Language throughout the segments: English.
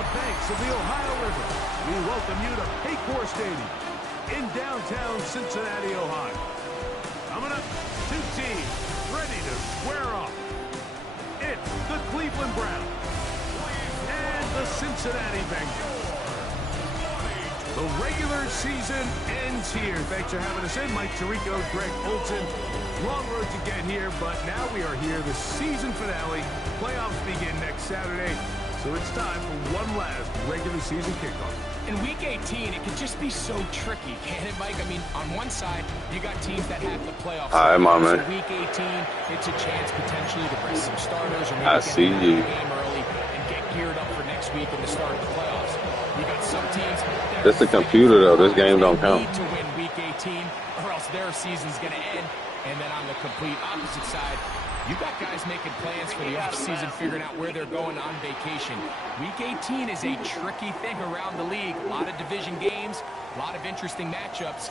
the banks of the Ohio River, we welcome you to Paycor Stadium in downtown Cincinnati, Ohio. Coming up, two teams ready to square off. It's the Cleveland Browns and the Cincinnati Bengals. The regular season ends here. Thanks for having us in. Mike Tirico, Greg Olson. Long road to get here, but now we are here. The season finale. Playoffs begin next Saturday. So it's time for one last regular season kickoff. In Week 18, it can just be so tricky, can't it, Mike? I mean, on one side, you got teams that have the playoffs. Hi, Mom, man. So Week 18, it's a chance potentially to rest some starters or maybe I get see the you. game early and get geared up for next week and the start of the playoffs. You got some teams. This is a computer, though. This game don't count. Need to win Week 18, or else their season's going to end. And then on the complete opposite side, you got guys making plans for the offseason, figuring out where they're going on vacation. Week 18 is a tricky thing around the league. A lot of division games, a lot of interesting matchups.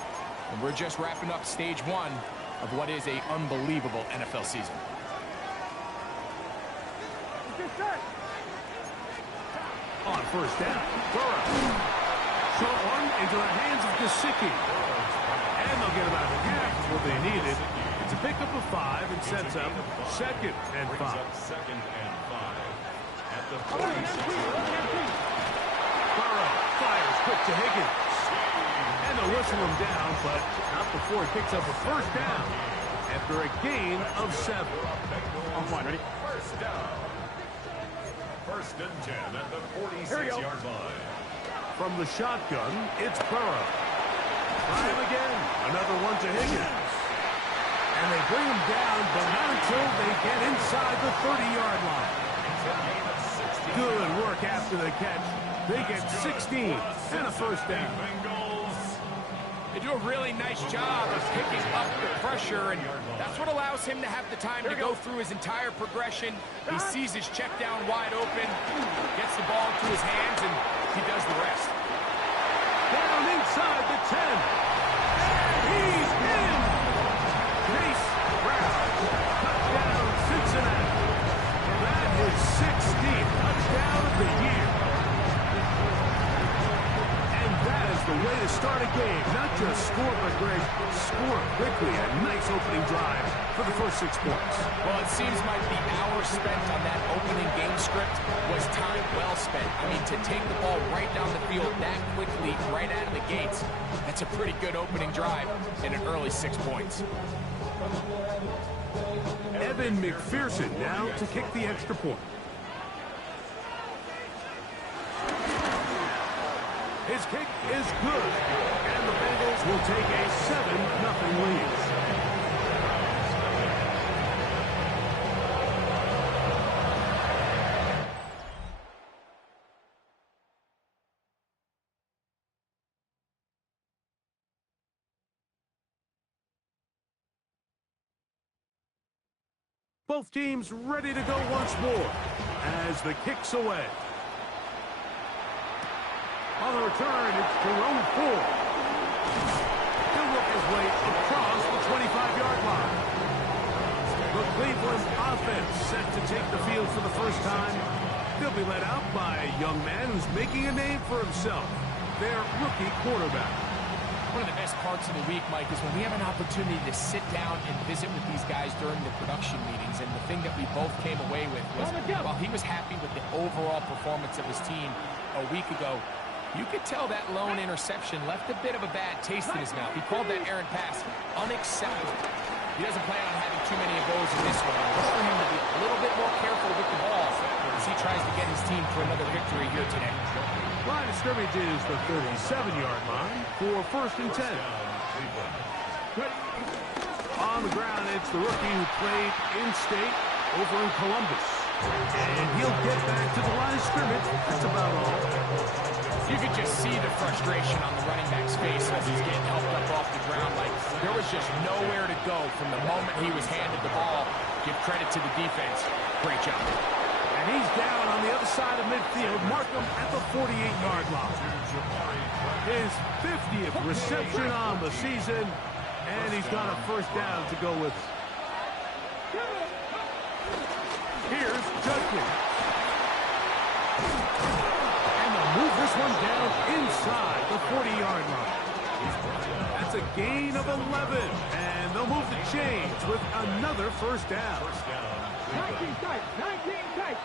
And we're just wrapping up stage one of what is an unbelievable NFL season. On first down, Burrow. Short one into the hands of Gesicki. And they'll get about half of what they needed. It's a pickup of 5 and sets up 2nd and 5. At the 46. Burrow fires quick to Higgins. And they'll whistle him down, but not before he picks up a first down after a gain of 7. On one, ready? First down. First and 10 at the 46-yard line. From the shotgun, it's Burrow. Try him again. Another one to Higgins. And they bring him down, but not until they get inside the 30-yard line. Good work after the catch. They get 16 and a first down. They do a really nice job of picking up the pressure, and that's what allows him to have the time to go through his entire progression. He sees his check down wide open, gets the ball into his hands, and he does the rest. Down inside the 10. And he's in. Chase Brown. Touchdown, Cincinnati. That is 16th touchdown of the year. And that is the way to start a game. Not just score, but Greg, score quickly. A nice opening drive for the first 6 points. Well, it seems like the hour spent on that opening game script was time well spent. I mean, to take the ball right down the field that quickly, right out of the gates, that's a pretty good opening drive and an early 6 points. Evan McPherson now to kick the extra point. His kick is good, and the Bengals will take a 7-0 lead. Both teams ready to go once more as the kick's away. On the return, it's Jerome Ford. He'll work his way across the 25-yard line. The Cleveland offense set to take the field for the first time. They'll be led out by a young man who's making a name for himself, their rookie quarterback. One of the best parts of the week, Mike, is when we have an opportunity to sit down and visit with these guys during the production meetings. And the thing that we both came away with was, while he was happy with the overall performance of his team a week ago, you could tell that lone interception left a bit of a bad taste in his mouth. He called that errant pass unacceptable. He doesn't plan on having too many of those in this one. Look for him to be a little bit more careful with the ball as he tries to get his team to another victory here today. Line of scrimmage is the 37-yard line for first and 10. On the ground, it's the rookie who played in-state over in Columbus. And he'll get back to the line of scrimmage. That's about all. You could just see the frustration on the running back's face as he's getting helped up off the ground. Like, there was just nowhere to go from the moment he was handed the ball. Give credit to the defense. Great job. And he's down on the other side of midfield. Mark him at the 48-yard line. His 50th reception on the season. And he's got a first down to go with. Here's Judkins. And down inside the 40-yard line. That's a gain of 11, and they'll move the chains with another first down. 19 tight, 19 tight.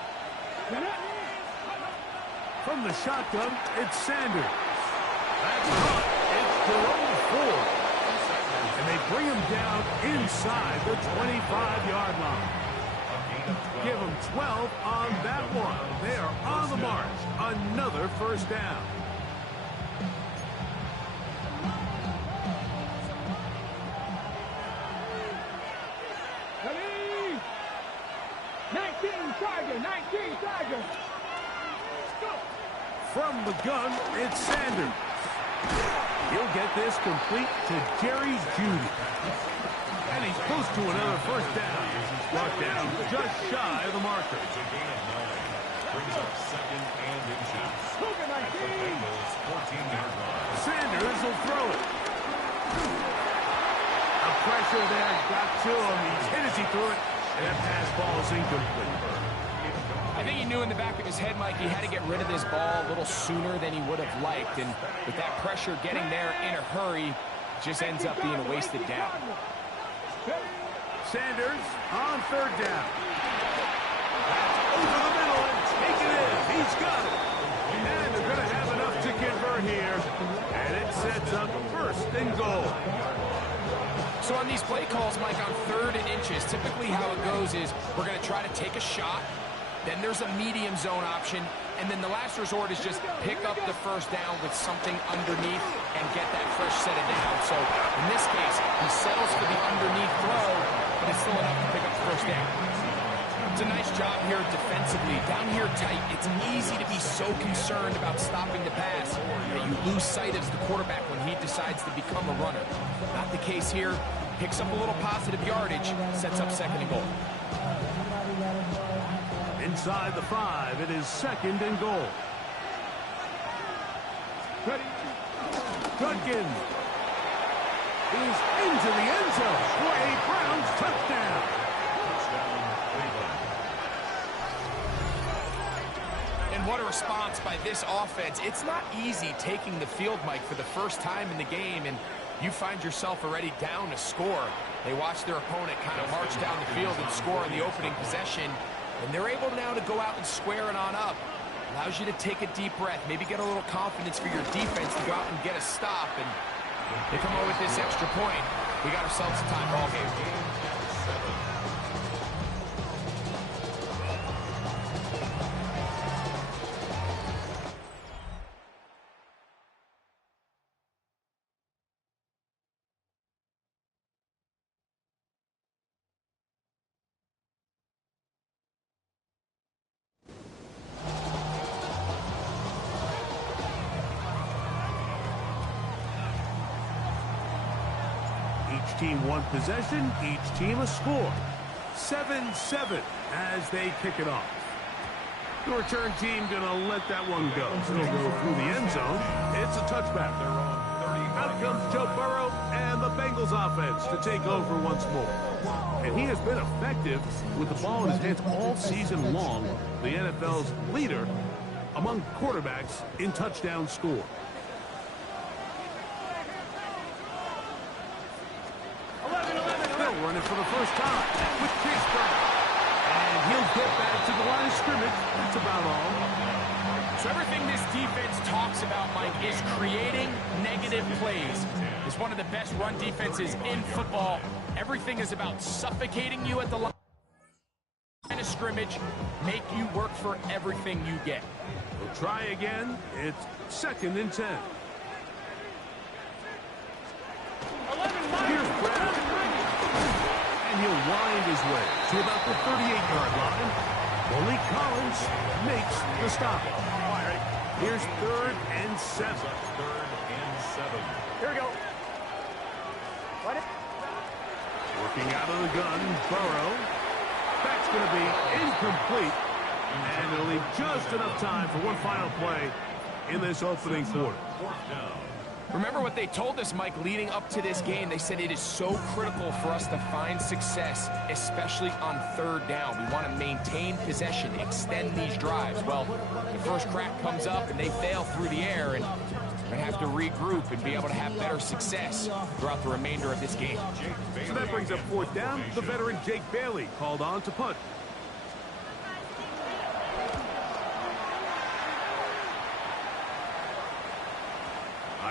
From the shotgun, it's Sanders. That's caught. It's Jerome Ford. And they bring him down inside the 25-yard line. Give them 12 on that one. They are on the march. Another first down. Ready? 19 Tiger, 19 Tiger. From the gun, it's Sanders. He'll get this complete to Jerry Jeudy. And he's close to another first down. Brought down just shy of the marker. Brings up second and inches. Sanders will throw it. The pressure there got to him. He's hit as he threw it. And that pass ball is incomplete. I think he knew in the back of his head, Mike, he had to get rid of this ball a little sooner than he would have liked. And with that pressure getting there in a hurry, just ends up being a wasted down. Sanders on third down. That's over the middle and take it in. He's got it. And they're going to have enough to convert here. And it sets up first and goal. So on these play calls, Mike, on 3rd and inches, typically how it goes is we're going to try to take a shot. Then there's a medium zone option. And then the last resort is just pick up the first down with something underneath and get that fresh set of down. So in this case, he settles for the underneath throw, but it's still enough to pick up the first down. It's a nice job here defensively. Down here tight, it's easy to be so concerned about stopping the pass that you lose sight as the quarterback when he decides to become a runner. Not the case here. Picks up a little positive yardage, sets up second and goal. Inside the 5, it is second and goal. Ready? Duncan is into the end zone for a Browns touchdown. And what a response by this offense. It's not easy taking the field, Mike, for the first time in the game, and you find yourself already down a score. They watch their opponent kind of march down the field and score in the opening possession, and they're able now to go out and square it on up. Allows you to take a deep breath, maybe get a little confidence for your defense to go out and get a stop, and they come away with this extra point. We got ourselves a tie ball game. Each team one possession, each team a score. 7-7 as they kick it off. The return team going to let that one go. It'll go through the end zone. It's a touchback. Out comes Joe Burrow and the Bengals offense to take over once more. And he has been effective with the ball in his hands all season long. The NFL's leader among quarterbacks in touchdown score. Running for the first time with Chase Brown. And he'll get back to the line of scrimmage. That's about all. So everything this defense talks about, Mike, is creating negative plays. It's one of the best run defenses in football. Everything is about suffocating you at the line of scrimmage, make you work for everything you get. We'll try again. It's second and 10. Here's Brown. And he'll wind his way to about the 38-yard line. Malik Collins makes the stop. Here's 3rd and 7. Here we go. What? Working out of the gun, Burrow. That's going to be incomplete. And it'll leave just enough time for one final play in this opening quarter. Remember what they told us, Mike, leading up to this game. They said it is so critical for us to find success, especially on third down. We want to maintain possession, extend these drives. Well, the first crack comes up and they fail through the air, and we're going to have to regroup and be able to have better success throughout the remainder of this game. So that brings up fourth down. The veteran Jake Bailey called on to punt.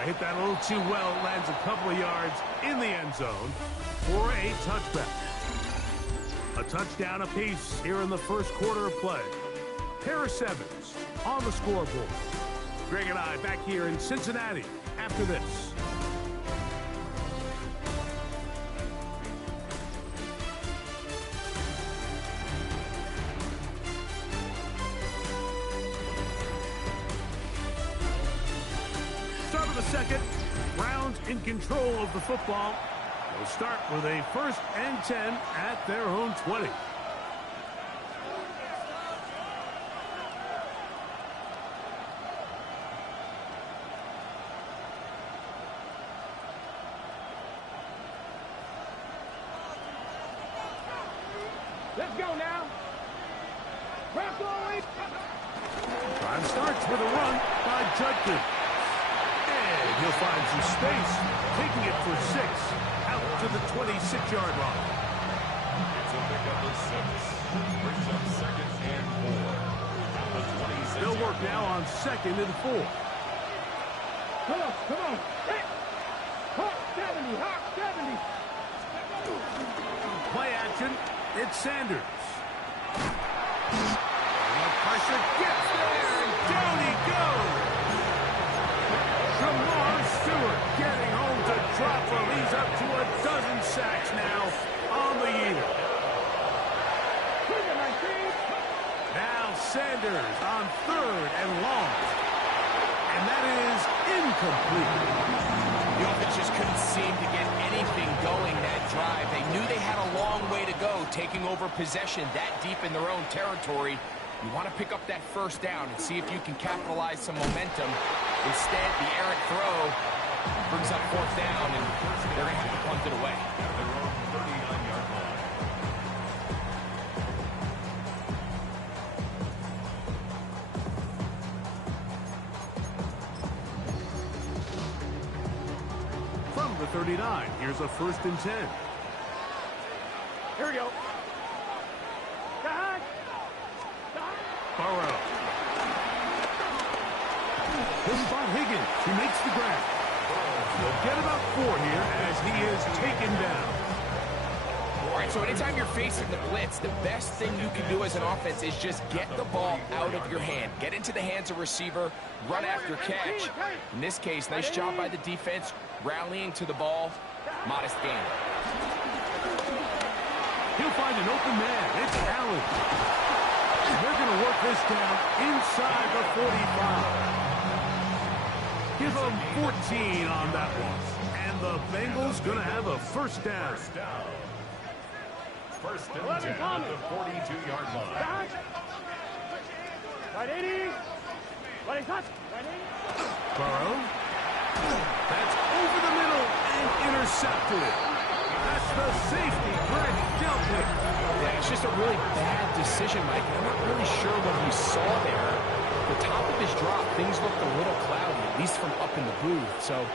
Hit that a little too well, lands a couple of yards in the end zone for a touchback. A touchdown apiece here in the first quarter of play. Pair of sevens on the scoreboard. Greg and I back here in Cincinnati after this. Second, Browns in control of the football. They'll start with a 1st and 10 at their own 20. Let's go now. Drive starts with a run by Judkins. He'll find some space, taking it for 6, out to the 26-yard line. It's a pickup of 6. Brings up 2nd and 4. At the 26. They'll work now on 2nd and 4. Come on. Hey. Hawk 70, Hawk 70. Play action. It's Sanders. The pressure gets there, and down he goes. Stewart getting home to drop him. He's up to a dozen sacks now on the year. Now Sanders on 3rd and long. And that is incomplete. The offense just couldn't seem to get anything going that drive. They knew they had a long way to go, taking over possession that deep in their own territory. You want to pick up that 1st down and see if you can capitalize some momentum. Instead, the errant throw brings up 4th down, and they're going to have to punt it away. At their own 39-yard line. From the 39, here's a 1st and 10. Here we go. Burrow. He'll spot Higgins. He makes the grab. They'll get about 4 here as he is taken down. All right, so anytime you're facing the blitz, the best thing you can do as an offense is just get the ball out of your hand. Get into the hands of receiver, run after catch. In this case, nice job by the defense, rallying to the ball. Modest gain. He'll find an open man. It's Allen. They're going to work this down inside the 45. Give them 14 on that one. And the Bengals going to have a 1st down. 1st and 10 at the 42-yard line. Burrow. That's over the middle and intercepted. That's the safety, Greg Delpit. Yeah, it's just a really bad decision, Mike. I'm not really sure what he saw there. The top of his drop, things looked a little cloudy, at least from up in the booth. So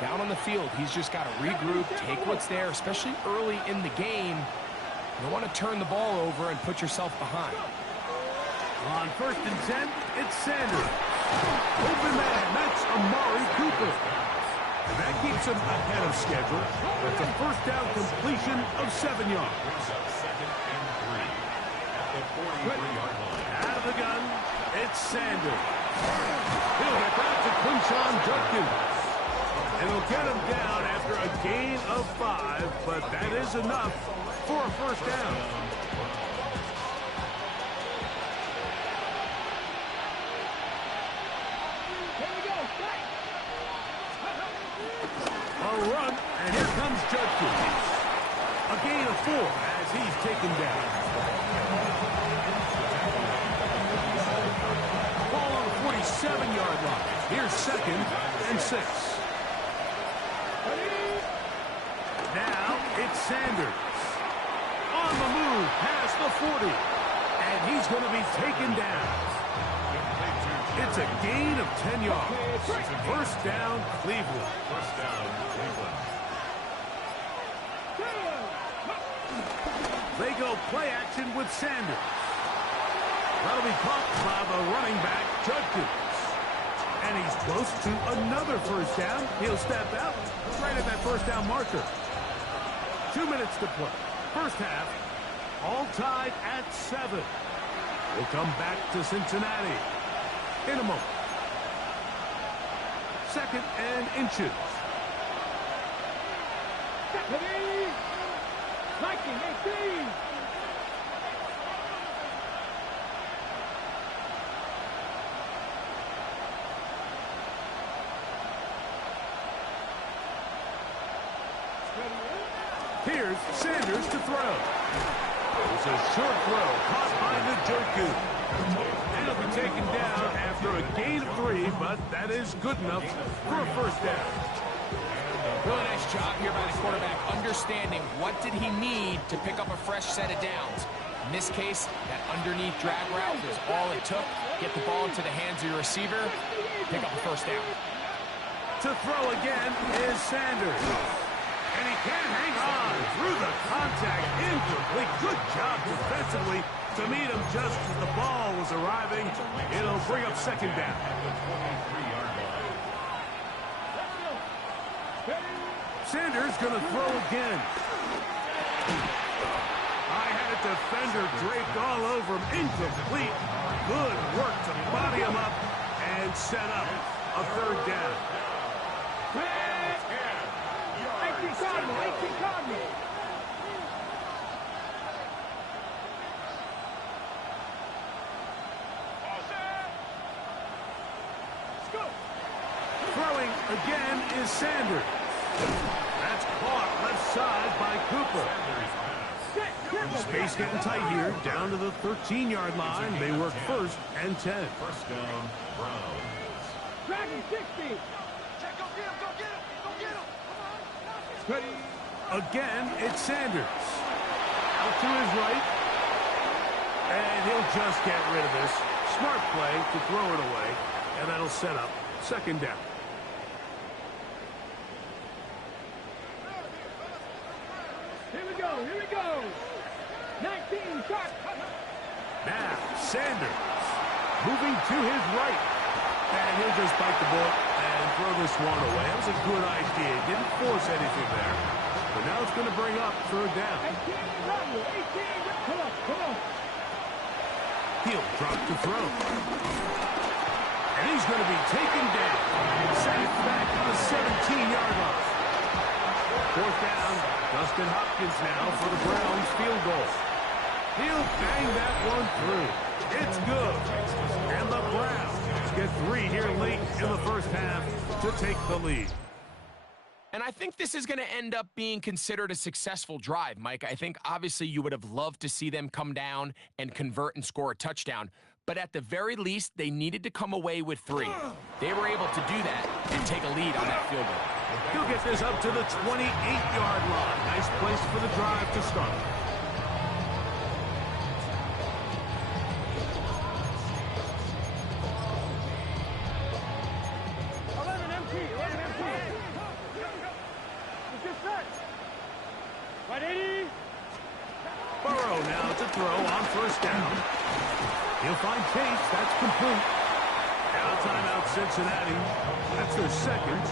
down on the field, he's just got to regroup, take what's there, especially early in the game. You don't want to turn the ball over and put yourself behind. On 1st and 10, it's Sanders. Open man, that's Amari Cooper. And that keeps him ahead of schedule. That's a 1st down completion of 7 yards. Brings up 2nd and 3 at the 43-yard line. Out of the gun, it's Sanders. He'll get back to Quinshon Judkins. And he'll get him down after a gain of 5, but that is enough for a 1st down. A run, and here comes Judkins. A gain of 4 as he's taken down. Ball on the 47-yard line. Here's 2nd and 6. Sanders. On the move past the 40. And he's going to be taken down. It's a gain of 10 yards. First down, Cleveland. First down, Cleveland. They go play action with Sanders. That'll be caught by the running back, Judkins. And he's close to another first down. He'll step out right at that first down marker. 2 minutes to play. First half, all tied at 7. We'll come back to Cincinnati in a moment. 2nd and inches. Viking 18. Here's Sanders to throw. It's a short throw caught by the Njoku. And it'll be taken down after a gain of 3, but that is good enough for a first down. Really nice job here by the quarterback, understanding what did he need to pick up a fresh set of downs. In this case, that underneath drag route was all it took. Get the ball into the hands of your receiver, pick up a first down. To throw again is Sanders. And he can't hang on through the contact. Incomplete. Good job defensively to meet him just as the ball was arriving. It'll bring up second down. Sanders going to throw again. I had a defender draped all over him. Incomplete. Good work to body him up and set up a third down. 18 Cardinal, 18 Cardinal. Throwing again is Sanders. That's caught left side by Cooper. Space getting tight here. Down to the 13-yard line. They work 1st and 10. First down, Browns. Dragon 60. Again, it's Sanders. Out to his right. And he'll just get rid of this. Smart play to throw it away. And that'll set up second down. Here we go, here we go. 19, shot. Now, Sanders moving to his right. And he'll just bite the bullet and throw this one away. That was a good idea. Didn't force anything there. But now it's going to bring up third down. 18, run, 18, come on, come on. He'll drop to throw. And he's going to be taken down. Sacked back to the 17-yard line. Fourth down. Dustin Hopkins now for the Browns field goal. He'll bang that one through. It's good. And the Browns get 3 here late in the first half to take the lead. And I think this is going to end up being considered a successful drive, Mike. I think obviously you would have loved to see them come down and convert and score a touchdown. But at the very least, they needed to come away with 3. They were able to do that and take a lead on that field goal. He'll get this up to the 28-yard line. Nice place for the drive to start. Burrow now to throw on first down. He'll find Chase. That's complete. Now timeout Cincinnati. That's their second,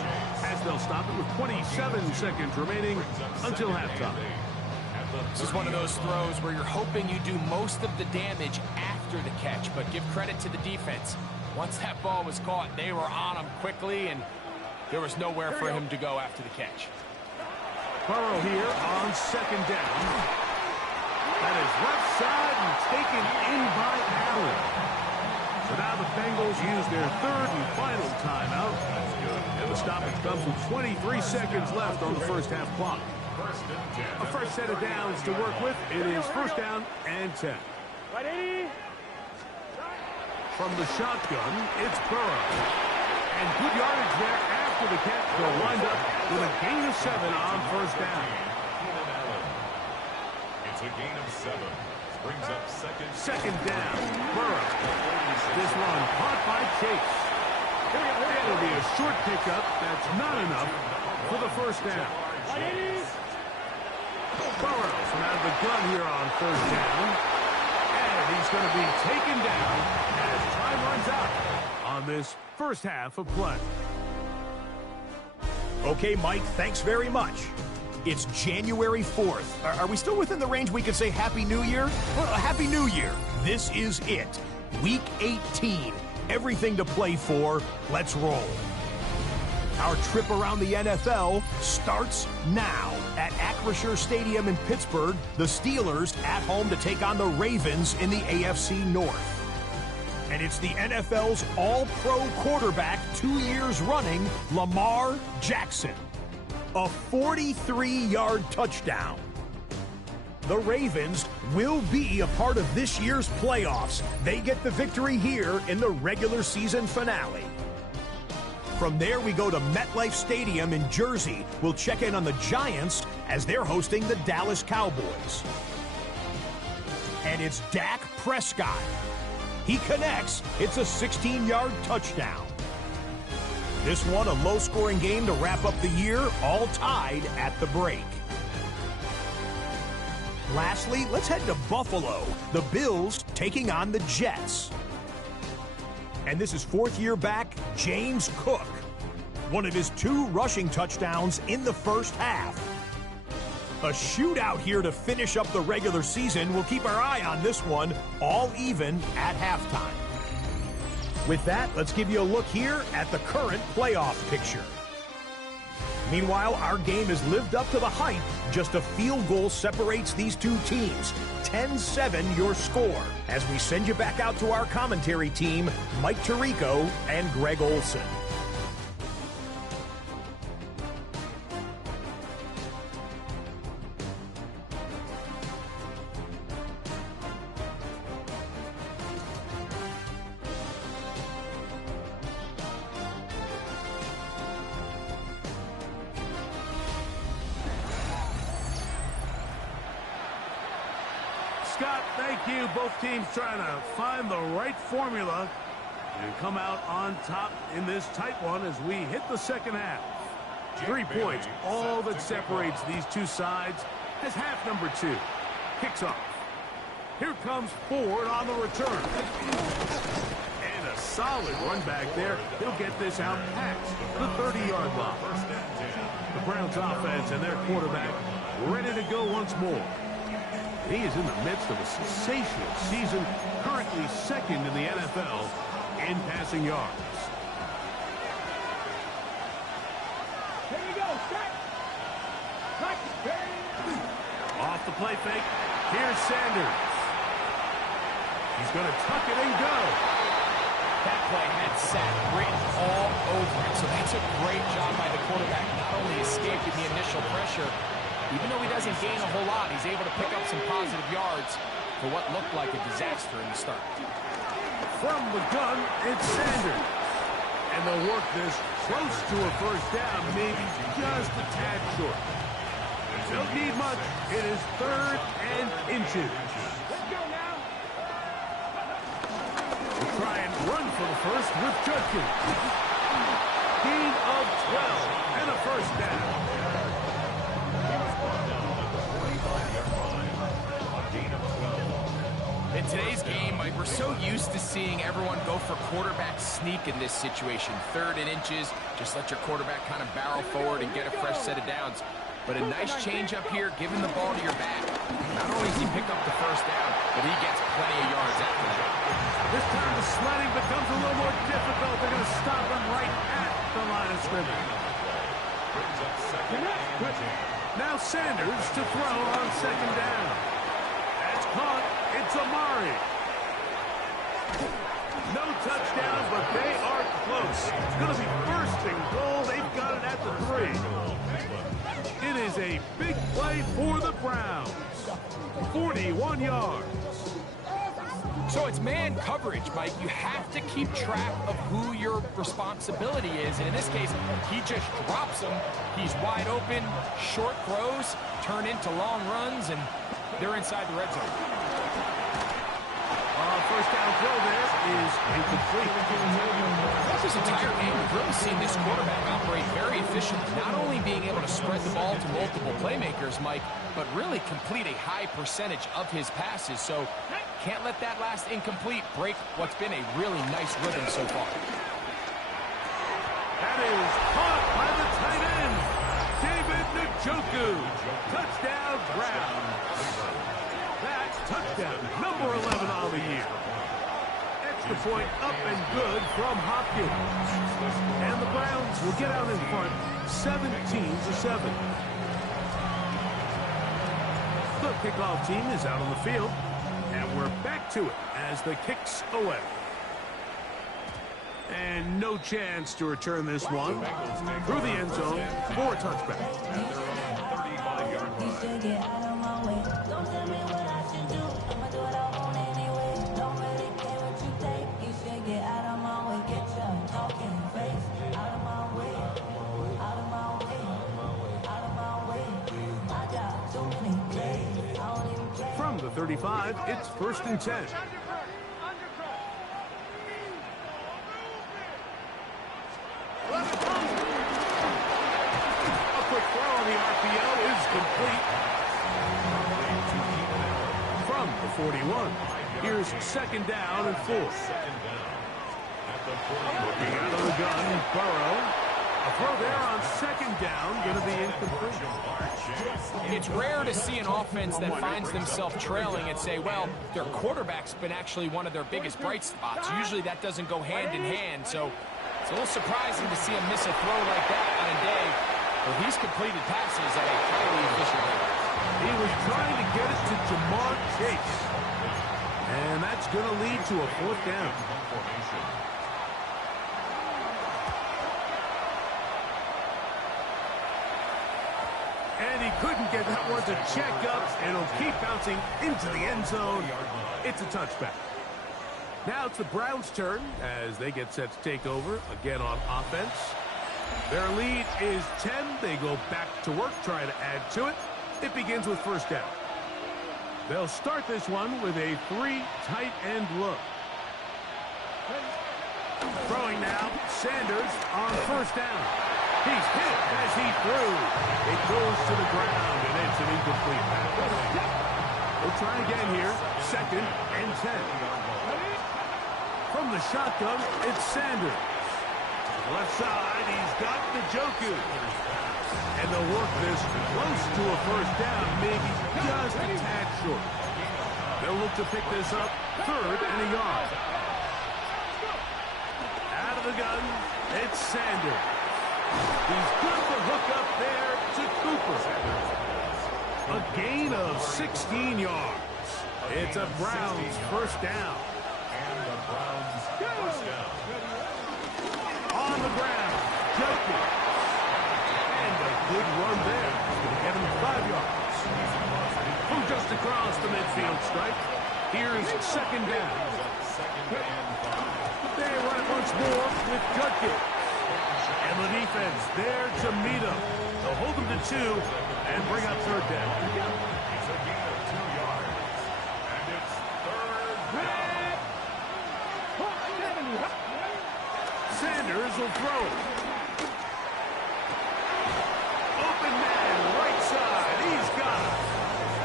as they'll stop it with 27 seconds remaining until halftime. This is one of those throws where you're hoping you do most of the damage after the catch, but give credit to the defense. Once that ball was caught, they were on him quickly, and there was nowhere for him to go after the catch. Burrow here on second down. That is left side and taken in by Allen. So now the Bengals use their third and final timeout. And the stoppage comes with 23 seconds left on the first half clock. A first set of downs to work with. It is first down and 10. From the shotgun, it's Burrow. And good yardage there after the catch. They'll wind up with a gain of 7 on first down. It's a gain of 7. Brings up second down. Burrow. This one caught by Chase. It'll be a short pickup. That's not enough for the first down. Burrow from out of the gun here on first down. And he's going to be taken down as time runs out on this first half of play. Okay, Mike, thanks very much. It's January 4th. Are we still within the range we could say Happy New Year? Well, Happy New Year. This is it. Week 18. Everything to play for. Let's roll. Our trip around the NFL starts now. At Acrisure Stadium in Pittsburgh, the Steelers at home to take on the Ravens in the AFC North. And it's the NFL's all-pro quarterback 2 years running, Lamar Jackson. A 43-yard touchdown. The Ravens will be a part of this year's playoffs. They get the victory here in the regular season finale. From there, we go to MetLife Stadium in Jersey. We'll check in on the Giants as they're hosting the Dallas Cowboys. And it's Dak Prescott. He connects. It's a 16-yard touchdown. This one, a low-scoring game to wrap up the year, all tied at the break. Lastly, let's head to Buffalo. The Bills taking on the Jets. And this is fourth-year back, James Cook. One of his 2 rushing touchdowns in the first half. A shootout here to finish up the regular season. We'll keep our eye on this one, all even at halftime. With that, let's give you a look here at the current playoff picture. Meanwhile, our game has lived up to the hype. Just a field goal separates these two teams. 10-7 your score. As we send you back out to our commentary team, Mike Tirico and Greg Olson. Scott, thank you. Both teams trying to find the right formula and come out on top in this tight one as we hit the second half. 3 points, all that separates these two sides as half number 2 kicks off. Here comes Ford on the return. And a solid run back there. He'll get this out past the 30-yard line. The Browns offense and their quarterback ready to go once more. He is in the midst of a sensational season, currently second in the NFL in passing yards. Here we go, set. Off the play fake, here's Sanders. He's going to tuck it and go. That play had Sack written all over it, so that's a great job by the quarterback, not only escaping the initial pressure, even though he doesn't gain a whole lot, he's able to pick up some positive yards for what looked like a disaster in the start. From the gun, it's Sanders. And they'll work this close to a first down, maybe just a tad short. Don't need much. It is 3rd and inches. Let's go now. We'll try and run for the first with Judkins. Gain of 12 and a first down. In today's game, Mike, we're so used to seeing everyone go for quarterback sneak in this situation. 3rd and inches, just let your quarterback kind of barrel forward and get a fresh set of downs. But a nice change up here, giving the ball to your back. Not only does he pick up the first down, but he gets plenty of yards after that. This time the sledding becomes a little more difficult. They're going to stop him right at the line of scrimmage. Now Sanders to throw on 2nd down. That's caught. It's Amari. No touchdown, but they are close. It's going to be 1st and goal. They've got it at the 3. It is a big play for the Browns. 41 yards. So it's man coverage, Mike. You have to keep track of who your responsibility is. And in this case, he just drops him. He's wide open. Short throws turn into long runs. And they're inside the red zone. First down throw there is incomplete. This entire game, we've really seen this quarterback operate very efficiently, not only being able to spread the ball to multiple playmakers, Mike, but really complete a high percentage of his passes. So can't let that last incomplete break what's been a really nice rhythm so far. That is caught by the tight end, David Njoku. Touchdown, Browns. That touchdown, number 11 on the year. Extra point up and good from Hopkins. And the Browns will get out in front 17-7. The kickoff team is out on the field, and we're back to it as the kick's away. And no chance to return this one through the end zone for a touchback. From the 35, it's 1st and 10. From the 41, here's 2nd down and 4. Looking out of the gun, Burrow. A throw there on 2nd down, going to be incomplete. It's rare to see an offense that finds themselves trailing and say, well, their quarterback's been actually one of their biggest bright spots. Usually that doesn't go hand in hand, so it's a little surprising to see him miss a throw like that on a day where he's completed passes at a highly efficient rate. He was trying to get it to Jamar Chase. And that's going to lead to a 4th down. And he couldn't get that one to check up, and he'll keep bouncing into the end zone. It's a touchback. Now it's the Browns' turn as they get set to take over again on offense. Their lead is 10. They go back to work, trying to add to it. It begins with 1st down. They'll start this one with a 3 tight end look. Throwing now, Sanders on 1st down. He's hit as he threw. It goes to the ground, and it's an incomplete pass. We'll try again here. 2nd and 10. From the shotgun, it's Sanders. Left side, he's got Njoku. And they'll work this close to a 1st down, maybe just a tad short. They'll look to pick this up 3rd and a yard. Out of the gun, it's Sanders. He's good to hook up there to Cooper. A gain of 16 yards. It's a Browns 1st down. And the Browns first down. On the ground, Njoku. And a good run there. Going to get him 5 yards. From just across the midfield stripe, here's 2nd down. They run it once more with Njoku. And the defense there to meet him. They'll hold him to 2 and bring up 3rd down. It's a gain of 2 yards. And it's 3rd down. Sanders will throw. Open man, right side. He's got it.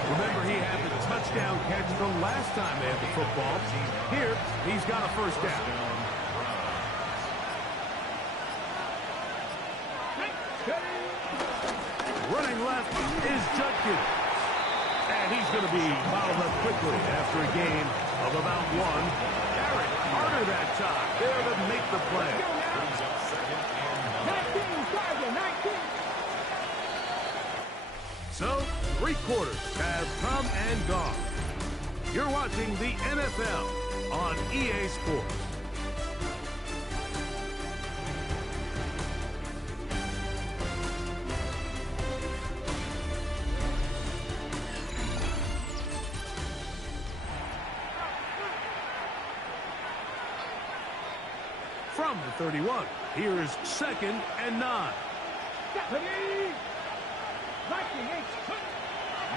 Remember, he had the touchdown catch the last time they had the football. Here, he's got a 1st down. Running left is Judkins. And he's going to be fouled up quickly after a gain of about 1. Garrett harder that time. There to make the play. 19. So, 3 quarters have come and gone. You're watching the NFL on EA Sports. From the 31, here's 2nd and 9.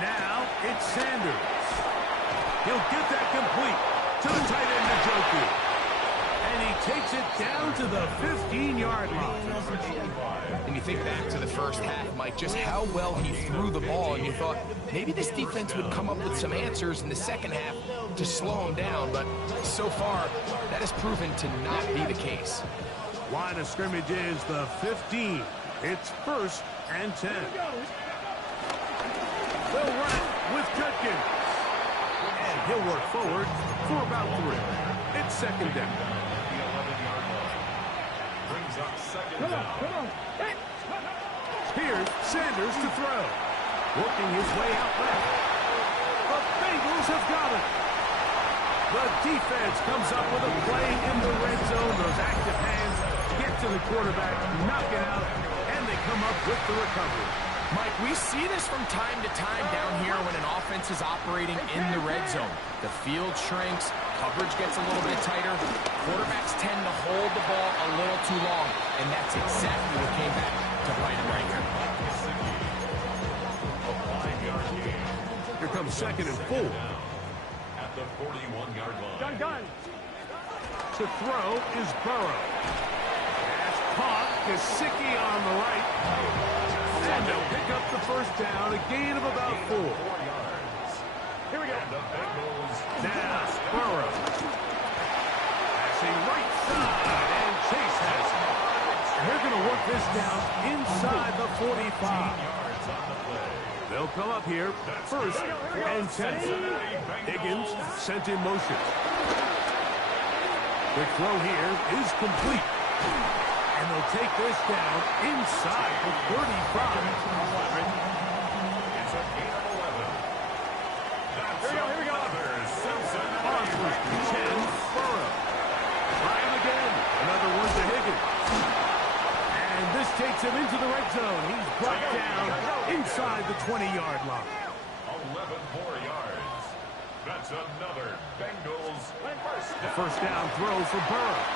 Now it's Sanders. He'll get that complete to the tight end, Njoku. And he takes it down to the 15-yard line. And you think back to the first half, Mike, just how well he threw the ball, and you thought maybe this defense would come up with some answers in the second half to slow him down, but so far, that has proven to not be the case. Line of scrimmage is the 15. It's 1st and 10. They'll run it with Judkins. And he'll work forward for about 3. It's 2nd down. Come on. Hey. Here's Sanders to throw. Working his way out left. The Bengals have got it. The defense comes up with a play in the red zone. Those active hands get to the quarterback, knock it out, and they come up with the recovery. Mike, we see this from time to time down here when an offense is operating in the red zone. The field shrinks, coverage gets a little bit tighter, quarterbacks tend to hold the ball a little too long, and that's exactly what came back to bite him right here. Here comes 2nd and 4. At the 41-yard line. Gun. To throw is Burrow. Pass caught, Gesicki on the right. And they'll pick up the 1st down, a gain of about 4. Here we go. Now, Burrow. Passing right side, and Chase has it. They're going to work this down inside the 45. They'll come up here, 1st and 10. Higgins sent in motion. The throw here is complete. And they'll take this down inside the 35. It's a gain of 11. Here we go. On 1st and 10, Burrow. Try him again. Another one to Higgins. And this takes him into the red zone. He's brought down inside the 20-yard line. 11 more yards. That's another Bengals. The 1st down throw for Burrow.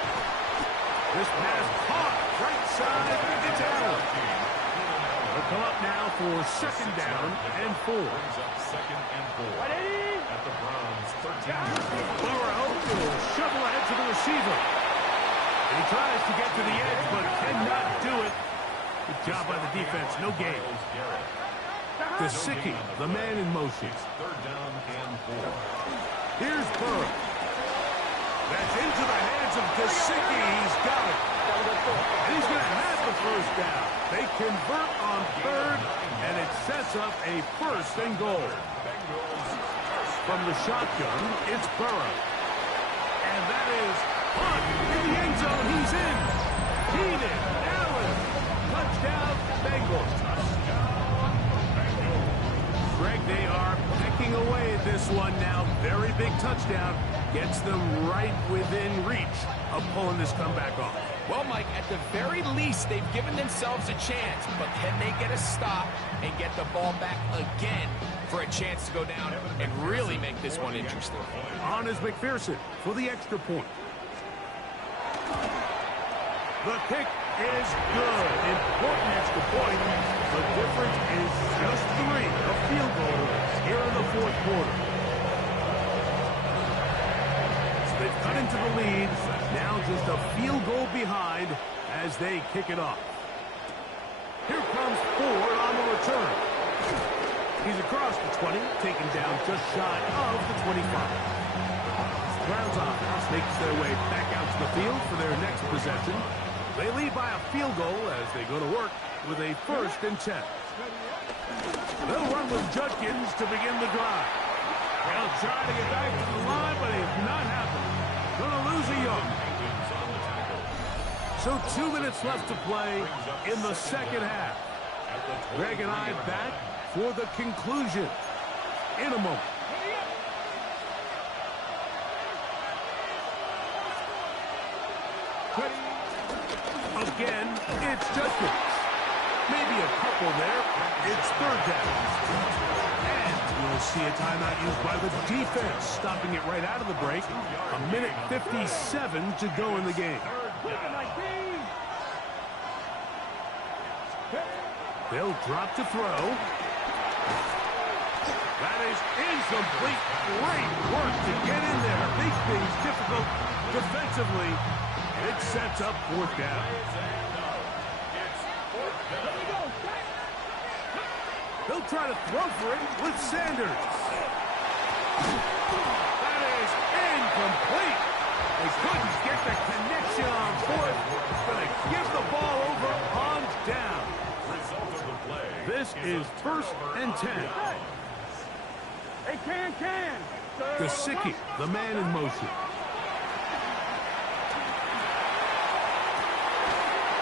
This pass caught right side. It's Allen. They'll come up now for 2nd down and 4. Brings up 2nd and 4. At the Browns 13. Burrow will shovel ahead to the receiver. And he tries to get to the edge, but cannot do it. Good job by the defense. No gain. Gesicki, the man in motion. 3rd down and 4. Here's Burrow. That's into the hands of Gesicki. He's got it. And he's going to have the 1st down. They convert on 3rd, and it sets up a 1st and goal. From the shotgun, it's Burrow. And that is Hunt in the end zone. He's in. Keenan Allen. Touchdown, Bengals. Greg, they are pecking away at this one now. Very big touchdown. Gets them right within reach of pulling this comeback off. Well, Mike, at the very least, they've given themselves a chance, but can they get a stop and get the ball back again for a chance to go down and really make this one interesting? On is McPherson for the extra point. The kick is good. Important extra point. The difference is just 3. A field goal here in the 4th quarter. So they've cut into the lead. Now just a field goal behind as they kick it off. Here comes Ford on the return. He's across the 20, taken down just shy of the 25. Browns offense makes their way back out to the field for their next possession. They lead by a field goal as they go to work with a 1st and 10. They'll run with Judkins to begin the drive. They'll try to get back to the line, but it's not happening. Going to lose a yard. So 2 minutes left to play in the 2nd half. Greg and I back for the conclusion in a moment. Again, it's Judkins. Maybe a couple there. It's 3rd down. And we'll see a timeout used by the defense, stopping it right out of the break. 1:57 to go in the game. They'll drop to throw. That is incomplete. Great work to get in there. Make things difficult defensively. It sets up fourth down. They'll try to throw for it with Sanders. That is incomplete. They couldn't get the connection on fourth. Going to give the ball over on down. This is 1st and 10. Hey, can. Gesicki, the man in motion.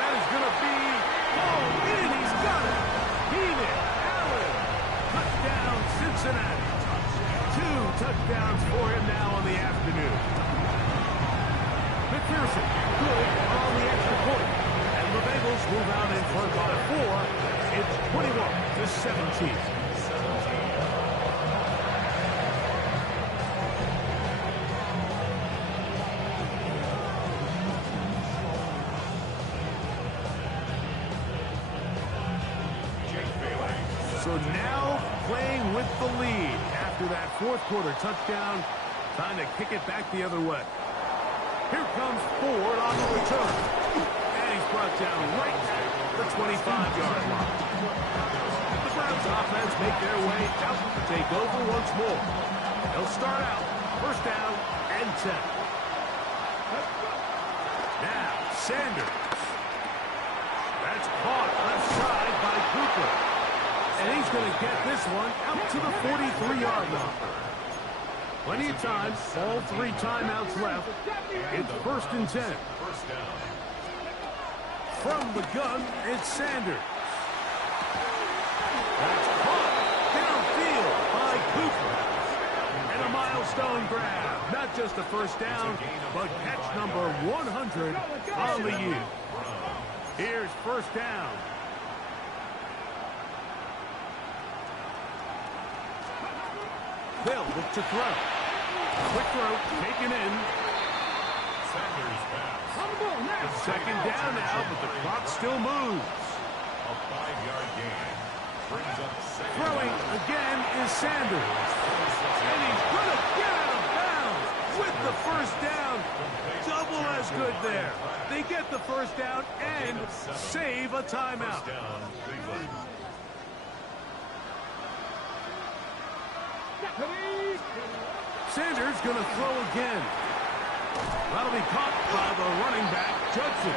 That is going to be in. He's got it. Keenan Allen. Touchdown, Cincinnati. 2 touchdowns for him now on the afternoon. McPherson, good on the extra point. And the Bengals move out in front by 4. It's 21-17. So now playing with the lead after that fourth quarter touchdown. Time to kick it back the other way. Here comes Ford on the return. And he's brought down right at the 25-yard line. The Browns offense make their way out to take over once more. They'll start out 1st down and 10. Now Sanders. That's caught left side by Cooper. And he's going to get this one out to the 43-yard line. Plenty of time. All 3 timeouts left. It's 1st and 10. From the gun, it's Sanders. That's caught downfield by Cooper. And a milestone grab. Not just a 1st down, but catch number 100 on the year. Here's 1st down. They'll look to throw. Quick throw, taken in. Sanders pass. 2nd down now, but the clock still moves. A 5-yard gain. Brings up 2nd. Throwing again is Sanders. And he's going to get out of bounds with the 1st down. Double as good there. They get the 1st down and save a timeout. Down, Cleveland. Sanders going to throw again. That'll be caught by the running back, Judson.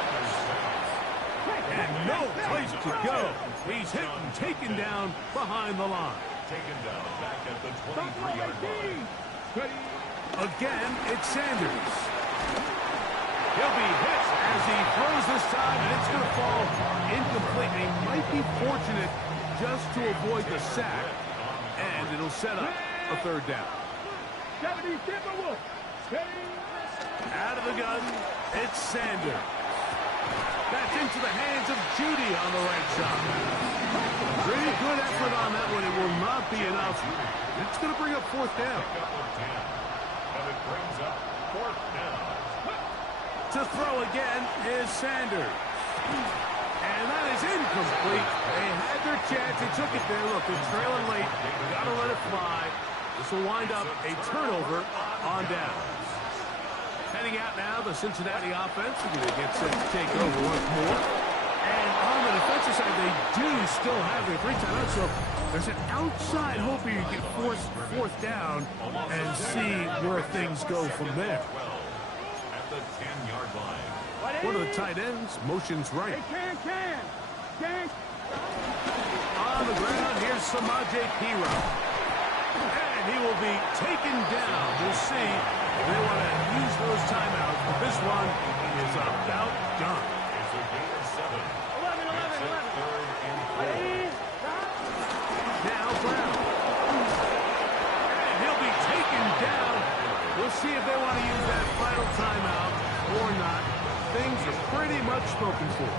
And no place to go. He's hit and taken down behind the line. Taken down back at the 23-yard line. Again, it's Sanders. He'll be hit as he throws this time, and it's going to fall incomplete. He might be fortunate just to avoid the sack, and it'll set up a 3rd down. Out of the gun, it's Sanders. That's into the hands of Judy on the right side. Pretty good effort on that one. It will not be enough. It's going to bring up 4th down. And it brings up 4th down. To throw again is Sanders. And that is incomplete. They had their chance. They took it there. Look, they're trailing late. Got to let it fly. This will wind up a turnover on downs. Heading out now, the Cincinnati offense are going to get set to take over once more. And on the defensive side, they do still have their 3 timeouts. So there's an outside hope here you can force 4th down and see where things go from there. At the 10-yard line. One of the tight ends motions right. Can. On the ground, here's Samaje Perine. And he will be taken down. We'll see if they want to use those timeouts, but this one is about done. It's a gain of 7. 11. 3rd and 4. Now Brown. And he'll be taken down. We'll see if they want to use that final timeout or not. Things are pretty much spoken for.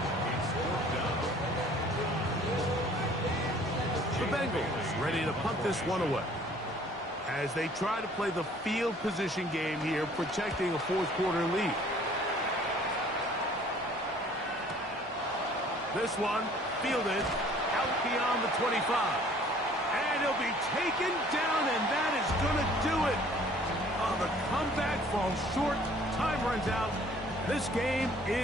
The Bengals ready to punt this one away as they try to play the field position game here, protecting a 4th quarter lead. This one fielded out beyond the 25. And he'll be taken down, and that is going to do it. Oh, the comeback falls short. Time runs out. This game is